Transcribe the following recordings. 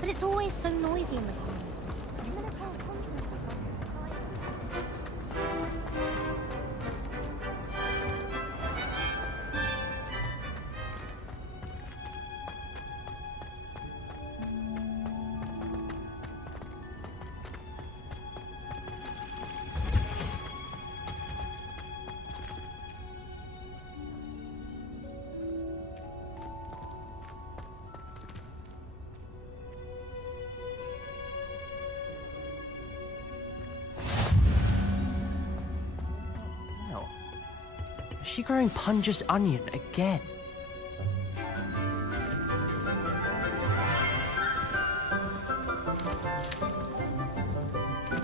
But it's always so noisy in the pond. I'm gonna tell Constance about Is she growing Punja's onion again?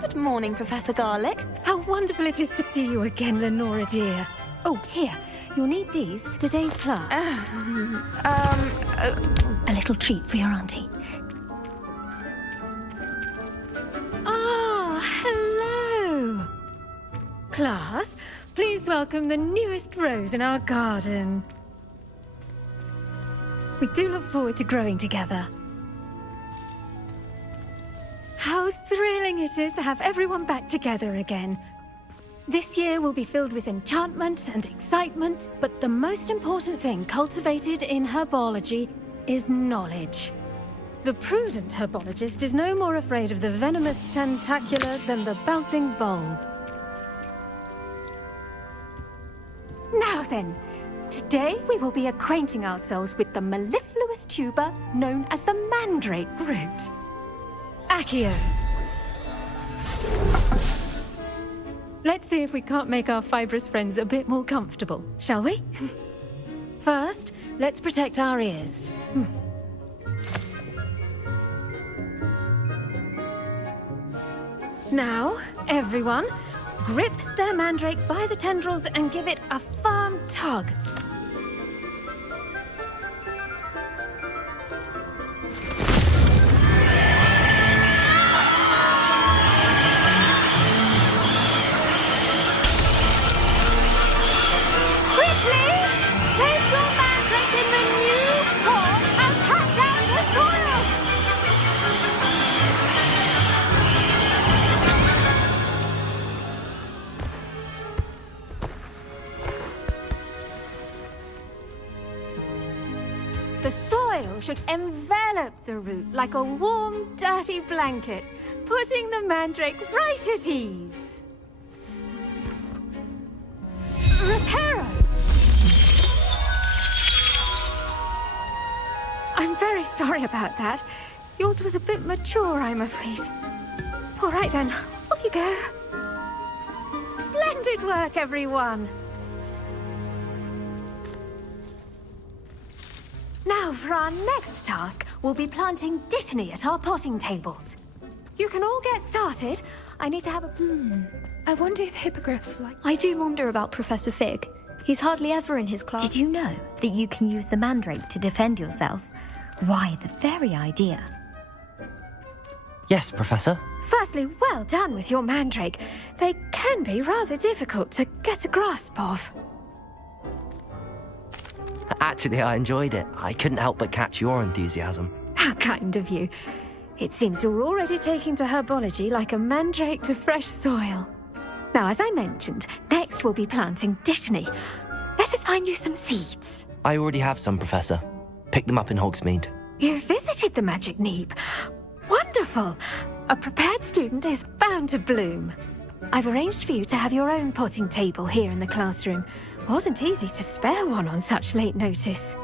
Good morning, Professor Garlick. How wonderful it is to see you again, Lenora dear. Oh, here. You'll need these for today's class. A little treat for your auntie. Ah, hello. Class, please welcome the newest rose in our garden. We do look forward to growing together. How thrilling it is to have everyone back together again. This year will be filled with enchantment and excitement, but the most important thing cultivated in herbology is knowledge. The prudent herbologist is no more afraid of the venomous tentacular than the bouncing bulb. Now then, today we will be acquainting ourselves with the mellifluous tuber known as the mandrake root. Accio. Let's see if we can't make our fibrous friends a bit more comfortable, shall we? First, let's protect our ears. Now, everyone, grip their mandrake by the tendrils and give it a firm tug. The soil should envelop the root like a warm, dirty blanket, putting the mandrake right at ease. Reparo! I'm very sorry about that. Yours was a bit mature, I'm afraid. All right then, off you go. Splendid work, everyone. Now, for our next task, we'll be planting dittany at our potting tables. You can all get started. I need to have a... I wonder if hippogriffs like... I do wonder about Professor Fig. He's hardly ever in his class. Did you know that you can use the mandrake to defend yourself? Why, the very idea. Yes, Professor. Firstly, well done with your mandrake. They can be rather difficult to get a grasp of. Actually, I enjoyed it. I couldn't help but catch your enthusiasm. How kind of you. It seems you're already taking to herbology like a mandrake to fresh soil. Now, as I mentioned, next we'll be planting dittany. Let us find you some seeds. I already have some, Professor. Pick them up in Hogsmeade. You visited the Magic Neep. Wonderful! A prepared student is bound to bloom. I've arranged for you to have your own potting table here in the classroom. Wasn't easy to spare one on such late notice.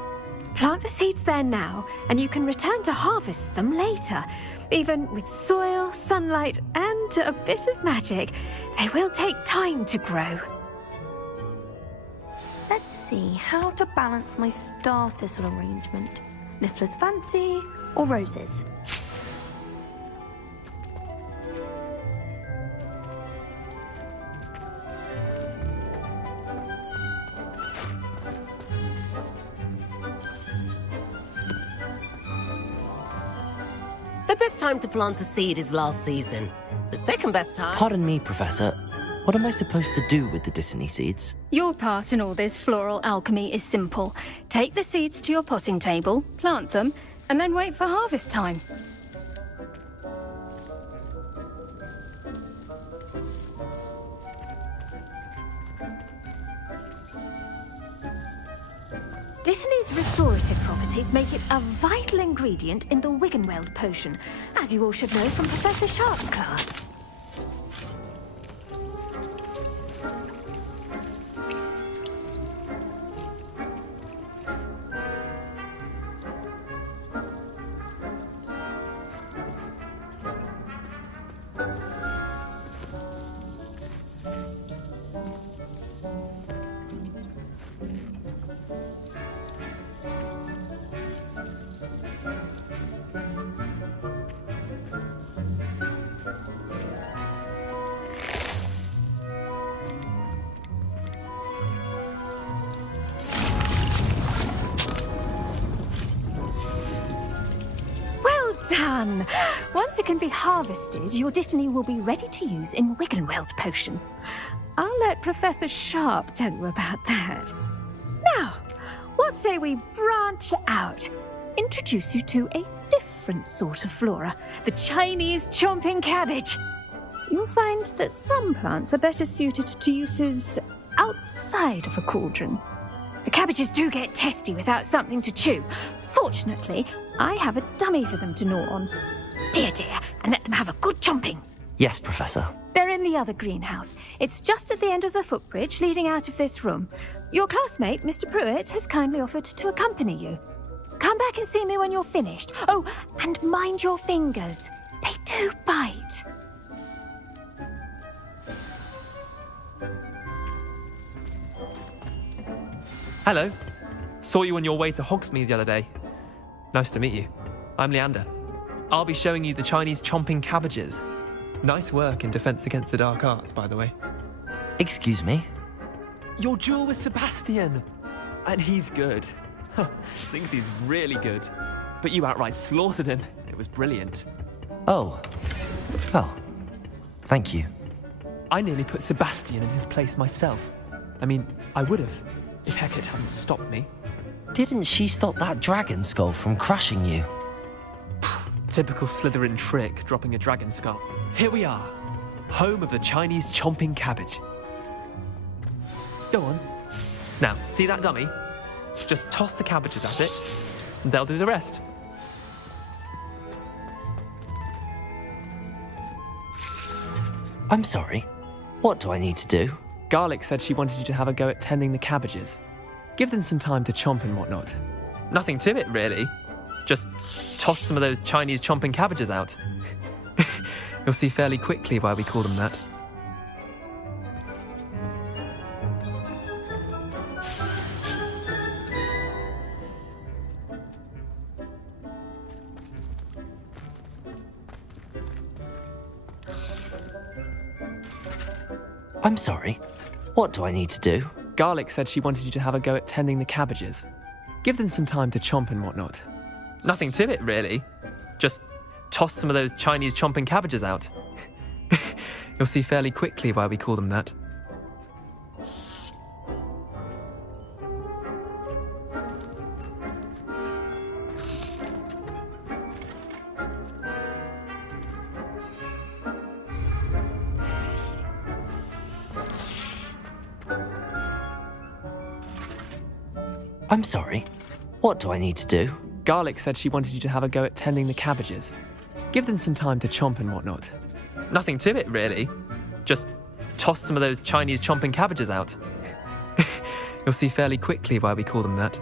Plant the seeds there now, and you can return to harvest them later. Even with soil, sunlight, and a bit of magic, they will take time to grow. Let's see how to balance my star thistle arrangement. Niffler's fancy or roses? The best time to plant a seed is last season. The second best time... Pardon me, Professor. What am I supposed to do with the Dittany seeds? Your part in all this floral alchemy is simple. Take the seeds to your potting table, plant them, and then wait for harvest time. Dittany's restorative properties make it a vital ingredient in the Wiggenweld potion, as you all should know from Professor Sharp's class. Done! Once it can be harvested, your Dittany will be ready to use in Wiggenweld potion. I'll let Professor Sharp tell you about that. Now, what say we branch out? Introduce you to a different sort of flora, the Chinese chomping cabbage. You'll find that some plants are better suited to uses outside of a cauldron. The cabbages do get testy without something to chew. Fortunately, I have a dummy for them to gnaw on. Here, dear, and let them have a good chomping. Yes, Professor. They're in the other greenhouse. It's just at the end of the footbridge leading out of this room. Your classmate, Mr. Pruitt, has kindly offered to accompany you. Come back and see me when you're finished. Oh, and mind your fingers. They do bite. Hello. Saw you on your way to Hogsmeade the other day. Nice to meet you. I'm Leander. I'll be showing you the Chinese chomping cabbages. Nice work in Defense Against the Dark Arts, by the way. Excuse me? Your duel with Sebastian! And he's good. Thinks he's really good. But you outright slaughtered him. It was brilliant. Oh. Well, thank you. I nearly put Sebastian in his place myself. I mean, I would have, if Hecate hadn't stopped me. Didn't she stop that dragon skull from crushing you? Typical Slytherin trick, dropping a dragon skull. Here we are, home of the Chinese chomping cabbage. Go on. Now, see that dummy? Just toss the cabbages at it, and they'll do the rest. I'm sorry. What do I need to do? Garlic said she wanted you to have a go at tending the cabbages. Give them some time to chomp and whatnot. Nothing to it, really. Just toss some of those Chinese chomping cabbages out. You'll see fairly quickly why we call them that. I'm sorry. What do I need to do? Garlic said she wanted you to have a go at tending the cabbages. Give them some time to chomp and whatnot. Nothing to it, really. Just toss some of those Chinese chomping cabbages out. You'll see fairly quickly why we call them that. I'm sorry. What do I need to do? Garlic said she wanted you to have a go at tending the cabbages. Give them some time to chomp and whatnot. Nothing to it, really. Just toss some of those Chinese chomping cabbages out. You'll see fairly quickly why we call them that.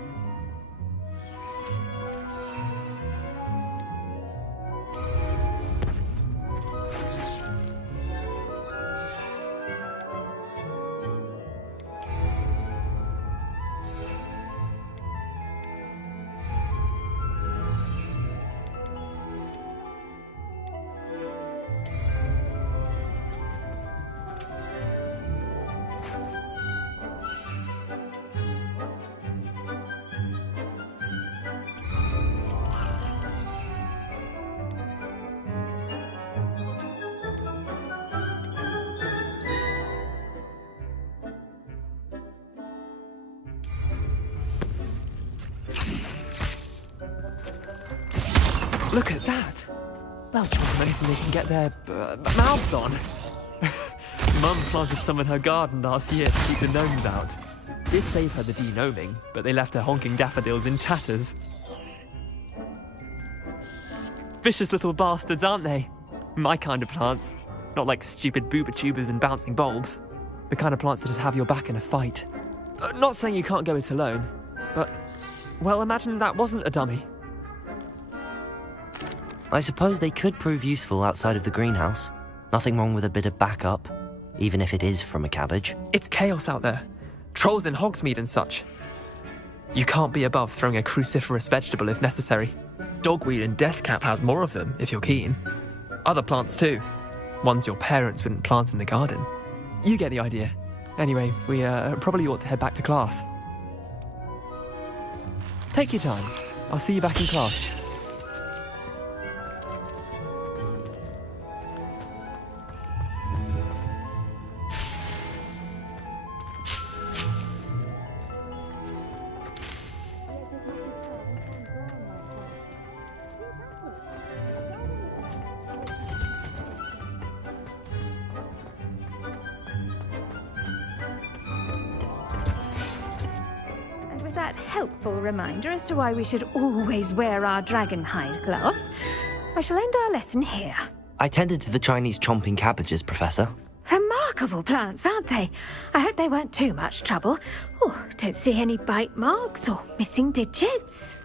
Look at that. They'll try from anything they can get their mouths on. Mum planted some in her garden last year to keep the gnomes out. Did save her the de-gnoming, but they left her honking daffodils in tatters. Vicious little bastards, aren't they? My kind of plants. Not like stupid booba tubers and bouncing bulbs. The kind of plants that just have your back in a fight. Not saying you can't go it alone, but, well, imagine that wasn't a dummy. I suppose they could prove useful outside of the greenhouse. Nothing wrong with a bit of backup, even if it is from a cabbage. It's chaos out there. Trolls in Hogsmeade and such. You can't be above throwing a cruciferous vegetable if necessary. Dogweed and deathcap has more of them, if you're keen. Other plants too. Ones your parents wouldn't plant in the garden. You get the idea. Anyway, we probably ought to head back to class. Take your time. I'll see you back in class. That helpful reminder as to why we should always wear our dragon hide gloves, I shall end our lesson here. I tended to the Chinese chomping cabbages, Professor. Remarkable plants, aren't they? I hope they weren't too much trouble. Oh, don't see any bite marks or missing digits.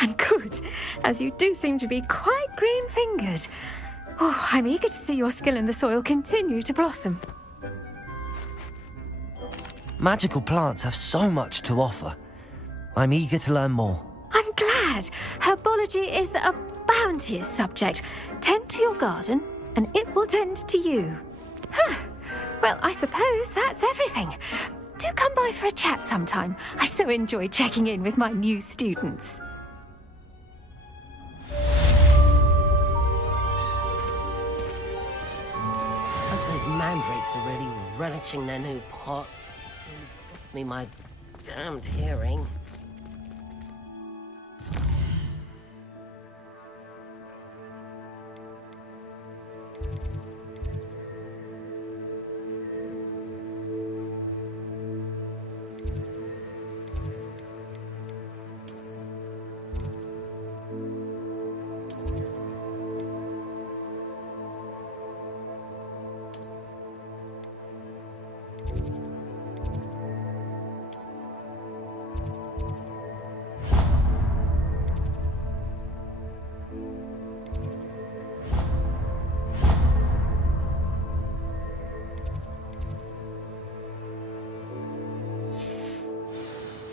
And good, as you do seem to be quite green-fingered. Oh, I'm eager to see your skill in the soil continue to blossom. Magical plants have so much to offer. I'm eager to learn more. I'm glad. Herbology is a bounteous subject. Tend to your garden, and it will tend to you. Huh. Well, I suppose that's everything. Do come by for a chat sometime. I so enjoy checking in with my new students. Hope those mandrakes are really relishing their new pots. Me my damned hearing.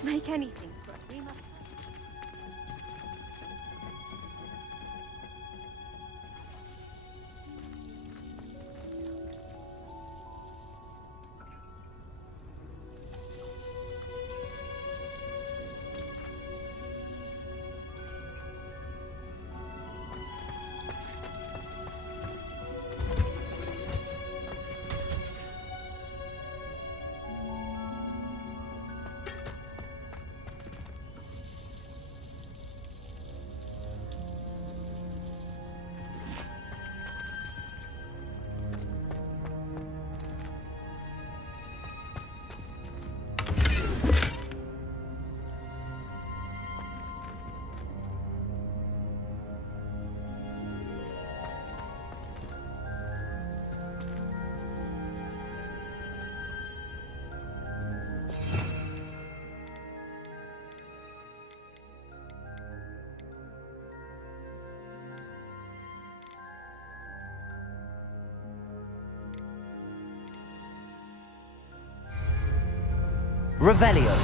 Make anything for a 3 month. Revelio.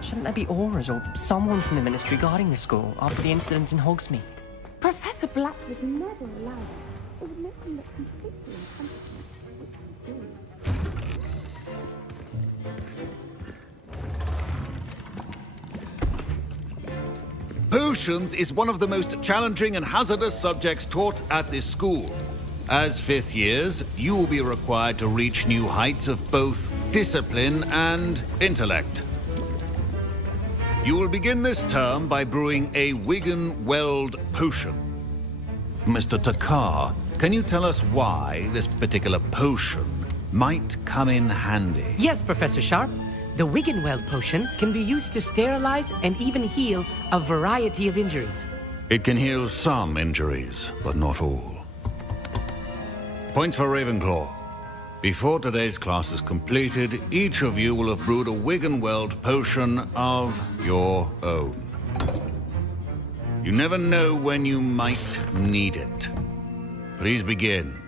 Shouldn't there be Aurors or someone from the Ministry guarding the school after the incident in Hogsmeade? Professor Black would never allow it. It would make him look completely incompetent. Potions is one of the most challenging and hazardous subjects taught at this school. As fifth years, you will be required to reach new heights of both discipline and intellect. You will begin this term by brewing a Wigan-Weld potion. Mr. Takar, can you tell us why this particular potion might come in handy? Yes, Professor Sharp. The Wigan-Weld potion can be used to sterilize and even heal a variety of injuries. It can heal some injuries, but not all. Points for Ravenclaw. Before today's class is completed, each of you will have brewed a Wigan-Weld potion of your own. You never know when you might need it. Please begin.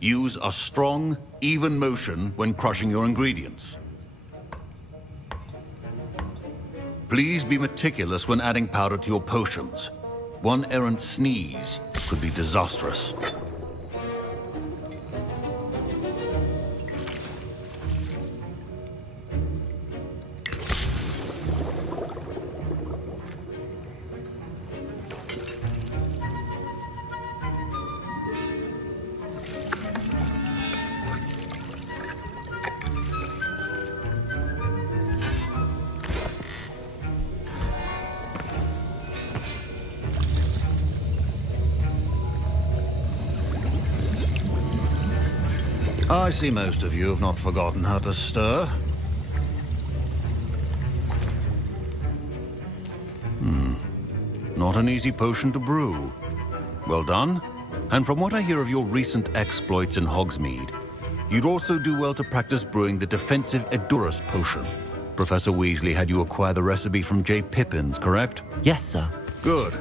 Use a strong, even motion when crushing your ingredients. Please be meticulous when adding powder to your potions. One errant sneeze could be disastrous. I see most of you have not forgotten how to stir. Not an easy potion to brew. Well done. And from what I hear of your recent exploits in Hogsmeade, you'd also do well to practice brewing the defensive Edurus potion. Professor Weasley had you acquire the recipe from J. Pippins, correct? Yes, sir. Good.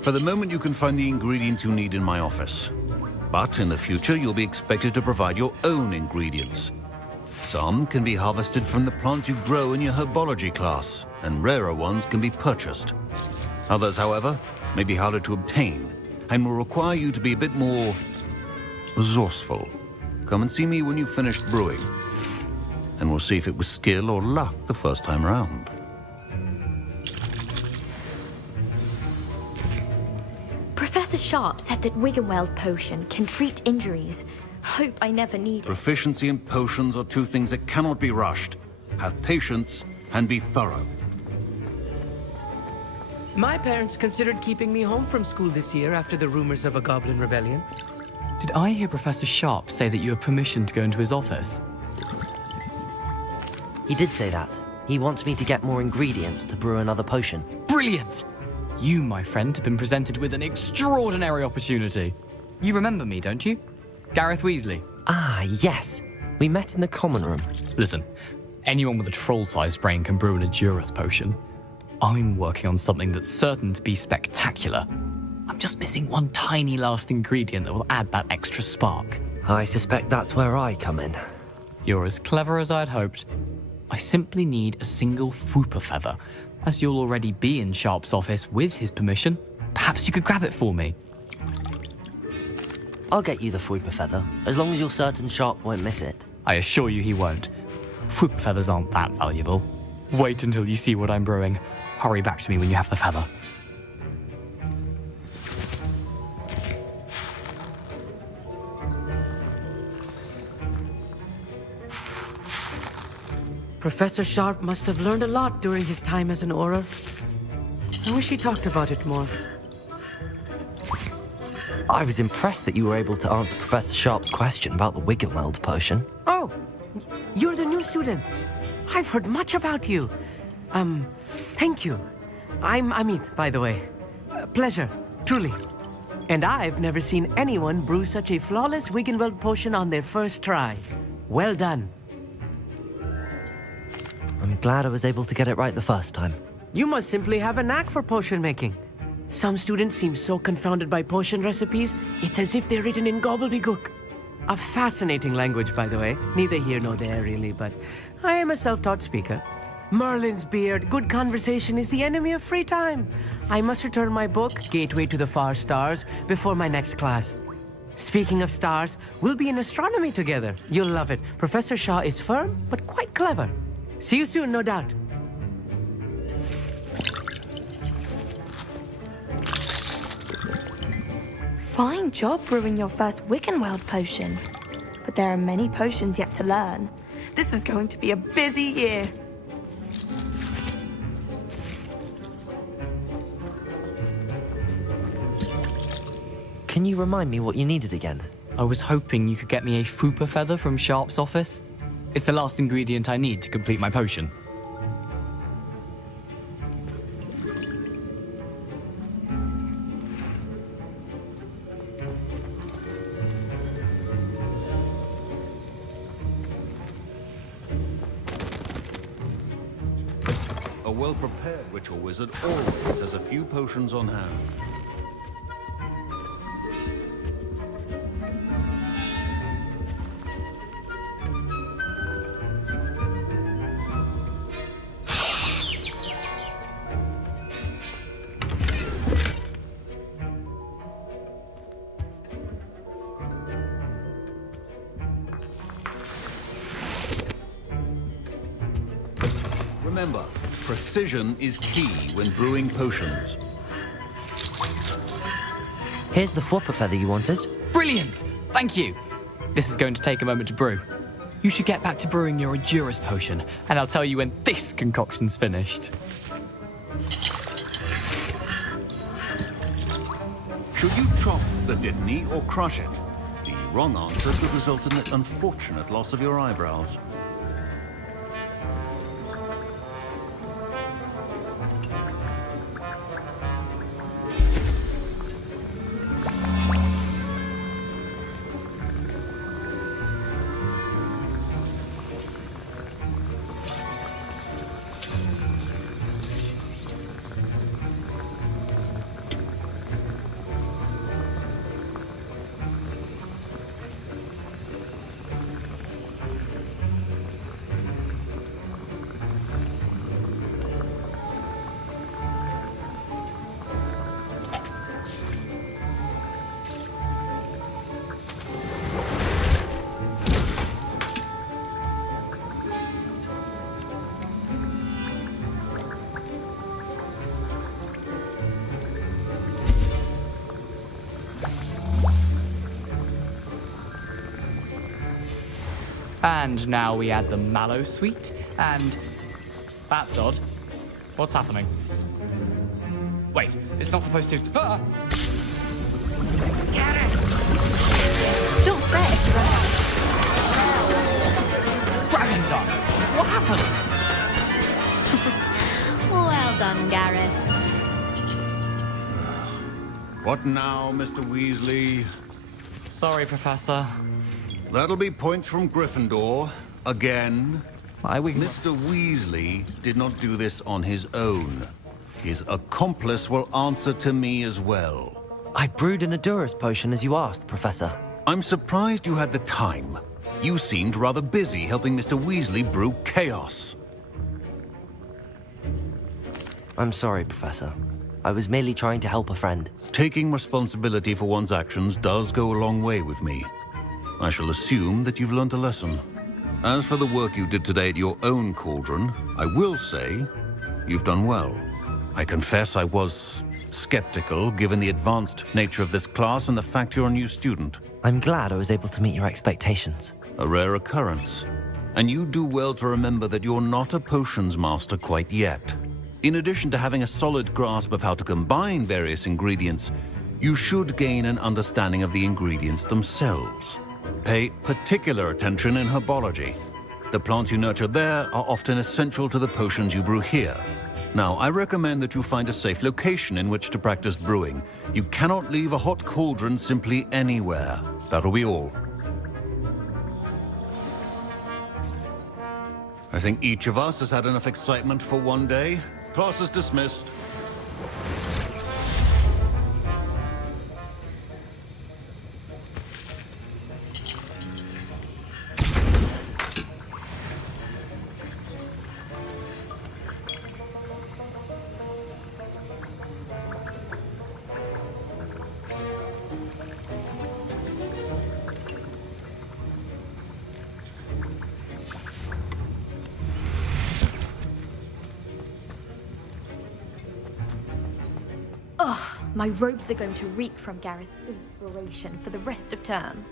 For the moment, you can find the ingredients you need in my office. But in the future, you'll be expected to provide your own ingredients. Some can be harvested from the plants you grow in your herbology class, and rarer ones can be purchased. Others, however, may be harder to obtain, and will require you to be a bit more resourceful. Come and see me when you've finished brewing, and we'll see if it was skill or luck the first time round. Professor Sharp said that Wigan-Weld potion can treat injuries. Hope I never need it. Proficiency in potions are two things that cannot be rushed. Have patience and be thorough. My parents considered keeping me home from school this year after the rumors of a goblin rebellion. Did I hear Professor Sharp say that you have permission to go into his office? He did say that. He wants me to get more ingredients to brew another potion. Brilliant! You, my friend, have been presented with an extraordinary opportunity. You remember me, don't you? Gareth Weasley. Ah, yes. We met in the common room. Listen, anyone with a troll-sized brain can brew an Edurus potion. I'm working on something that's certain to be spectacular. I'm just missing one tiny last ingredient that will add that extra spark. I suspect that's where I come in. You're as clever as I'd hoped. I simply need a single Fwooper feather. As you'll already be in Sharp's office with his permission, perhaps you could grab it for me. I'll get you the Fwooper feather, as long as you're certain Sharp won't miss it. I assure you he won't. Fwooper feathers aren't that valuable. Wait until you see what I'm brewing. Hurry back to me when you have the feather. Professor Sharp must have learned a lot during his time as an Auror. I wish he talked about it more. I was impressed that you were able to answer Professor Sharp's question about the Wigan-Weld potion. Oh, you're the new student. I've heard much about you. Thank you. I'm Amit, by the way. Pleasure, truly. And I've never seen anyone brew such a flawless Wiggenweld potion on their first try. Well done. I'm glad I was able to get it right the first time. You must simply have a knack for potion making. Some students seem so confounded by potion recipes, it's as if they're written in gobbledygook. A fascinating language, by the way. Neither here nor there, really, but I am a self-taught speaker. Merlin's beard, good conversation is the enemy of free time. I must return my book, Gateway to the Far Stars, before my next class. Speaking of stars, we'll be in astronomy together. You'll love it. Professor Shaw is firm, but quite clever. See you soon, no doubt. Fine job brewing your first Wiggenweld potion. But there are many potions yet to learn. This is going to be a busy year. Can you remind me what you needed again? I was hoping you could get me a Fupa feather from Sharp's office. It's the last ingredient I need to complete my potion. A well-prepared ritual wizard always has a few potions on hand. Remember, precision is key when brewing potions. Here's the Fwopper feather you wanted. Brilliant! Thank you! This is going to take a moment to brew. You should get back to brewing your Endurus potion, and I'll tell you when this concoction's finished. Should you chop the Dittany or crush it? The wrong answer could result in the unfortunate loss of your eyebrows. And now we add the mallow sweet, and... That's odd. What's happening? Wait, it's not supposed to... Ah! Get it! Don't fret if you run out. Dragon Dog! What happened? Well done, Gareth. What now, Mr. Weasley? Sorry, Professor. That'll be points from Gryffindor. Again. Mr. Weasley did not do this on his own. His accomplice will answer to me as well. I brewed an Endurus potion as you asked, Professor. I'm surprised you had the time. You seemed rather busy helping Mr. Weasley brew chaos. I'm sorry, Professor. I was merely trying to help a friend. Taking responsibility for one's actions does go a long way with me. I shall assume that you've learnt a lesson. As for the work you did today at your own cauldron, I will say you've done well. I confess I was skeptical, given the advanced nature of this class and the fact you're a new student. I'm glad I was able to meet your expectations. A rare occurrence. And you do well to remember that you're not a potions master quite yet. In addition to having a solid grasp of how to combine various ingredients, you should gain an understanding of the ingredients themselves. Pay particular attention in herbology. The plants you nurture there are often essential to the potions you brew here. Now, I recommend that you find a safe location in which to practice brewing. You cannot leave a hot cauldron simply anywhere. That'll be all. I think each of us has had enough excitement for one day. Class is dismissed. Ugh, my robes are going to reek from Gareth's inspiration for the rest of term.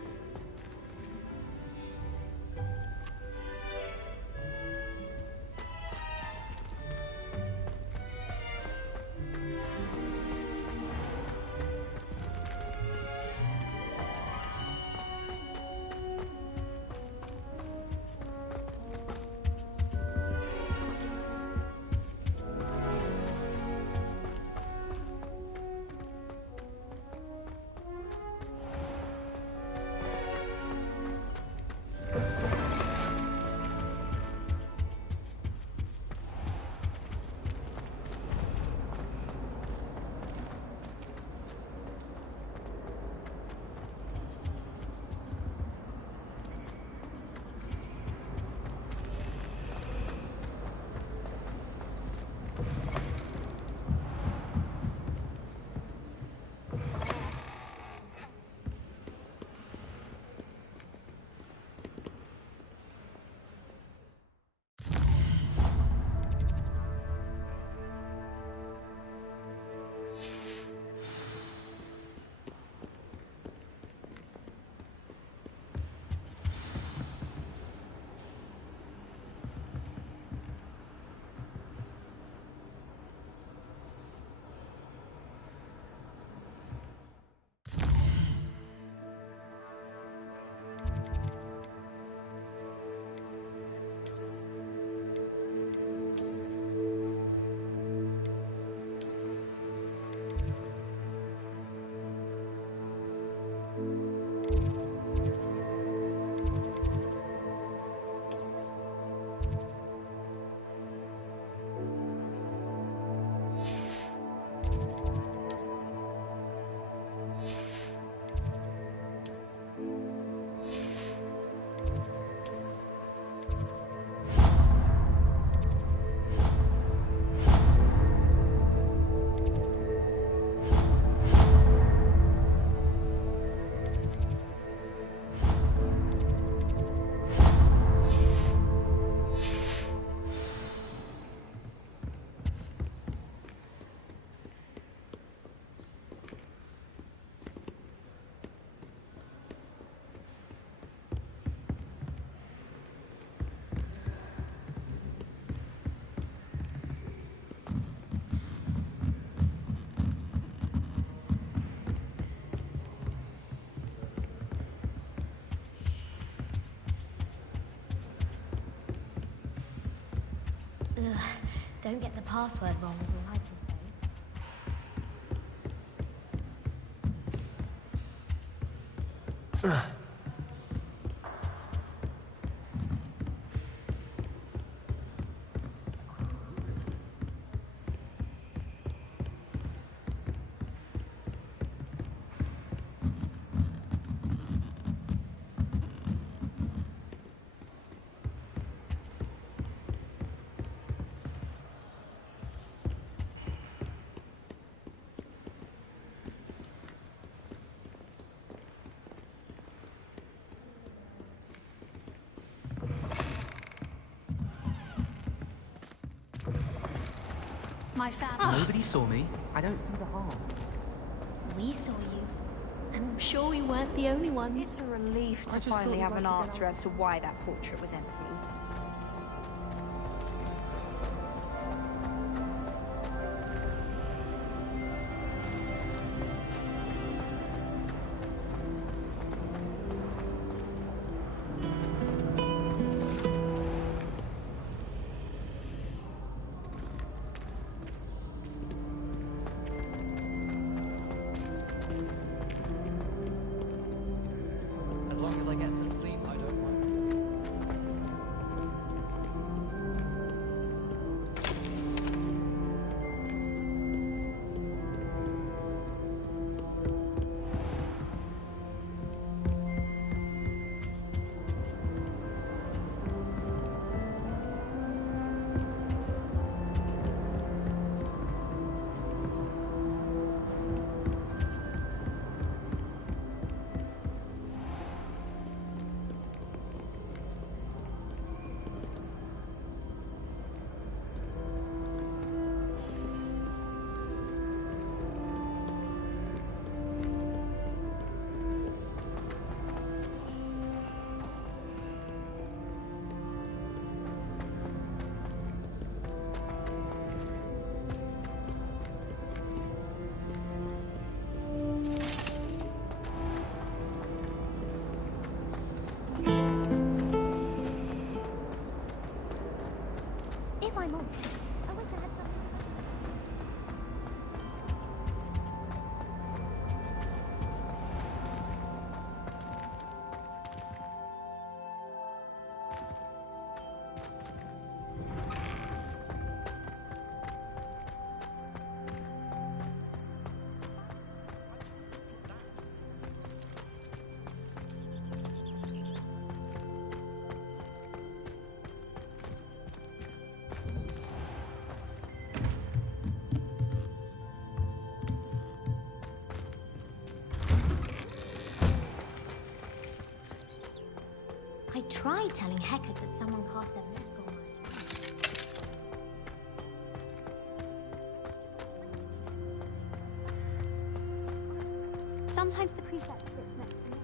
Ugh, don't get the password wrong with your hiking phone. My family. Nobody saw me. I don't see the harm. We saw you. I'm sure we weren't the only ones. It's a relief to finally have an answer as to why that portrait was empty. If I'm honest, I wish I had something. I tried telling Hecate that someone cast their net on us. Sometimes the prefect sits next to me.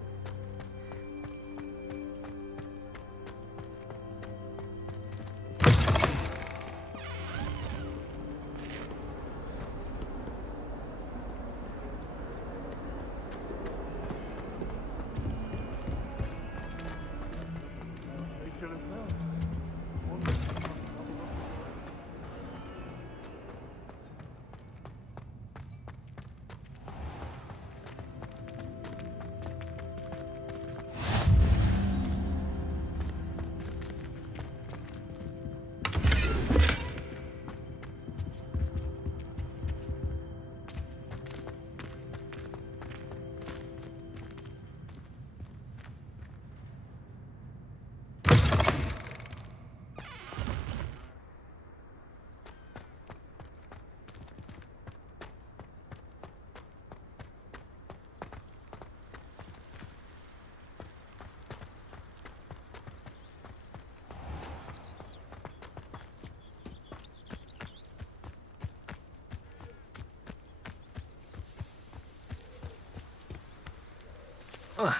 Ugh.